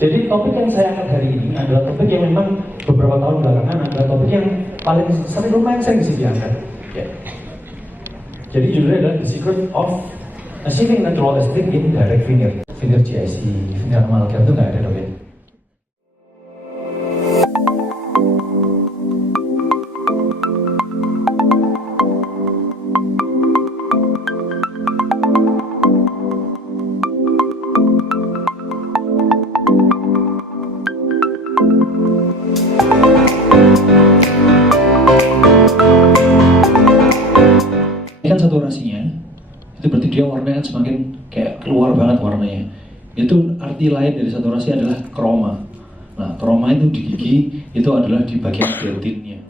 Jadi topik yang saya angkat hari ini adalah topik yang memang beberapa tahun belakangan adalah topik yang paling lumayan sering diangkat. Ya. Jadi judulnya adalah The Secret of Achieving Natural Aesthetic in Direct Veneer. Veneer GIC, veneer amalgam itu nggak ada dok ya. Saturasinya itu berarti dia warnanya kan semakin kayak keluar banget warnanya. Itu arti lain dari saturasi adalah kroma. Nah, kroma itu di gigi itu adalah di bagian dentinnya.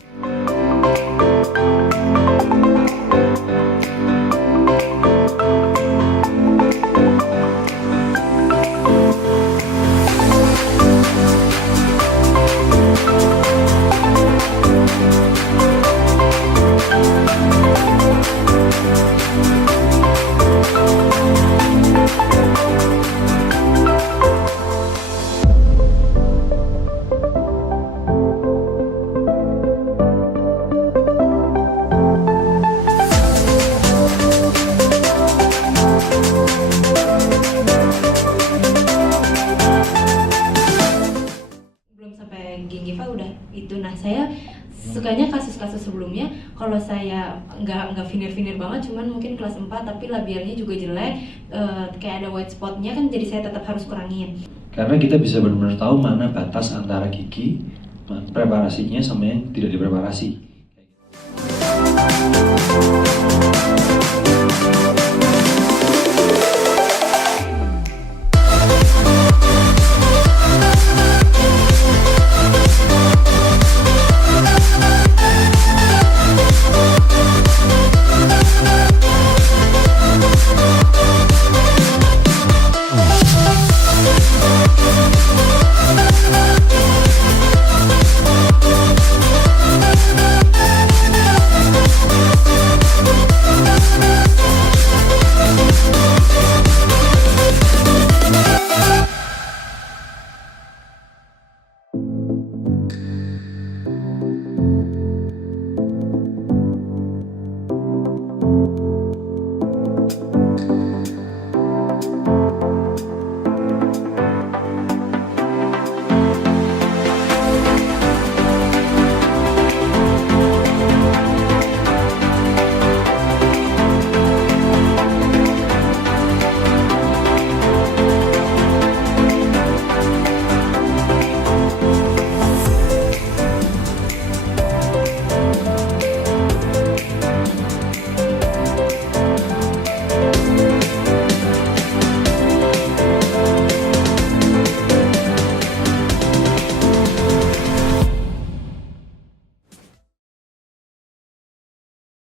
Nah, saya sukanya kasus-kasus sebelumnya kalau saya nggak veneer banget, cuman mungkin kelas 4 tapi labialnya juga jelek, kayak ada white spotnya kan, jadi saya tetap harus kurangin. Karena kita bisa benar-benar tahu mana batas antara gigi preparasinya sama yang tidak dipreparasi.